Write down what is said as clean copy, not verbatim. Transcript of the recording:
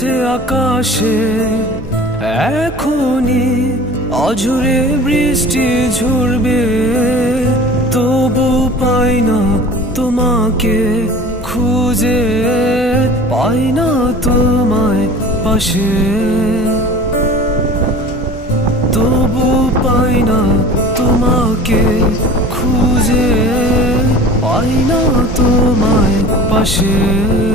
আছে আকাশে এখনই অঝরে বৃষ্টি ঝরবে, তবু পাই না তোমাকে খুঁজে, পাই না তোমায় পাশে, তবু পাই না তোমাকে খুঁজে, পাই না তোমায় পাশে।